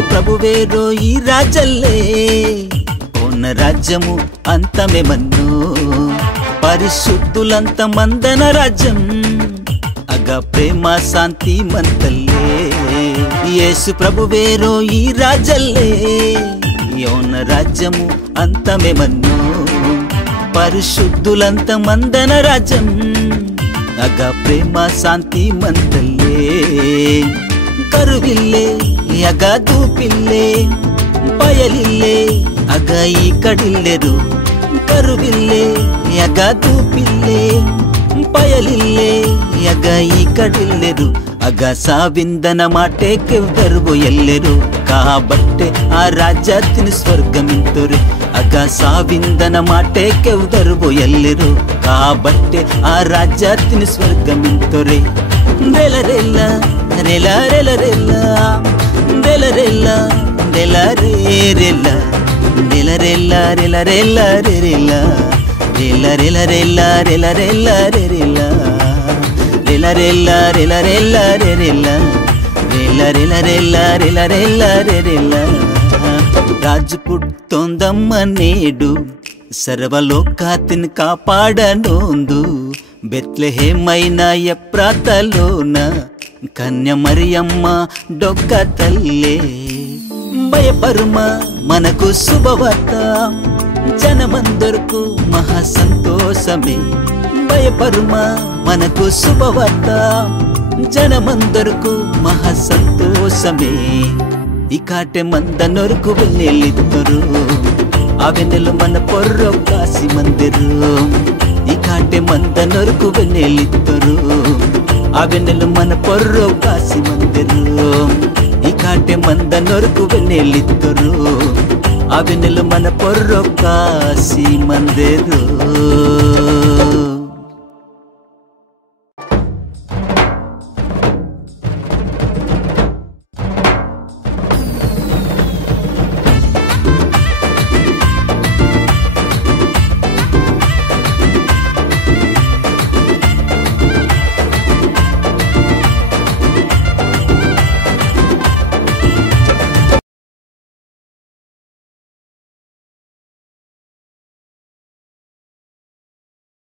యేసు ప్రభువేರೋ ಈ ರಾಜಲ್ಲೇ ఉన్న రాజ్యము అంతమే మన్ను పరిశుద్ధులంత మందన రాజ్యం అగ ప్రేమ శాంతి మంతల్లే యేసు ప్రభువేರೋ ಈ రాజల్లే ఉన్న రాజ్యము అంతమే మన్ను పరిశుద్ధులంత మందన రాజ్యం అగ ప్రేమ శాంతి మంతల్లే ಕರುವಿಲ್ಲೇ ಅಗ ದೂಪಿಲ್ಲೇ ಬಯಲಿಲ್ಲೇ ಅಗ ಈ ಕಡಿಲ್ಲೆರು ಕರುವಿಲ್ಲೇ ಅಗ ದೂಪಿಲ್ಲೇ ಬಯಲಿಲ್ಲೇ ಅಗ ಈ ಕಡಿಲ್ಲೆರು ಅಗ ಸಾವಿಂದನ ಮಾಟೆ ಕೆವ್ದರು ಎಲ್ಲೆರು కాబట్టే ఆ రాజ్యాతిని స్వర్గమింతురు అగ సావిందన మాటే ಕೆವ್ದರು ಎಲ್ಲೆరు కాబట్టే ఆ రాజ్యాతిని స్వర్గమింతురే రెలరెల్ల రెల రెలరెల్ల రెలరెల్ల రెలరెల్ల రెలరెల్ల రెలరెల్ల రెరెల్ల రెలరెల్ల రెలరెల్ల రెరెల్ల రెలరెల్ల రెలరెల్ల రెరెల్ల రెలరెల్ల రెలరెల్ల రెరెల్ల రాజు పుట్టొందమ్మ నేడు ಸರ್ವಲೋಕಾತಿನ ಕಾಪಾಡನೊಂದು ಬೆತ್ಲೆಹೇಮೈನ ಎಪ್ರಾತಲೋನ కన్య మరియమ్మ డొక్క తల్లే భయపరుమ మనకు శుభవార్త జనమందరకు మహా సంతోషమే భయపరుమ మనకు శుభవార్త జనమందరకు మహా సంతోషమే ఇకాటೆ మందనొరకు వెళ్ళిద్దరు అవెన్నెలు మన పొర్రో కాసి మందిరు ఇకాటೆ మందనొరకు వెళ్ళిద్దరు అవెన్నెలు మన పొర్రో కాసి మందిరు ఇకాటೆ మందనొరకు వెళ్ళిద్దరు అవెన్నెలు మన పొర్రో కాసి మందిరు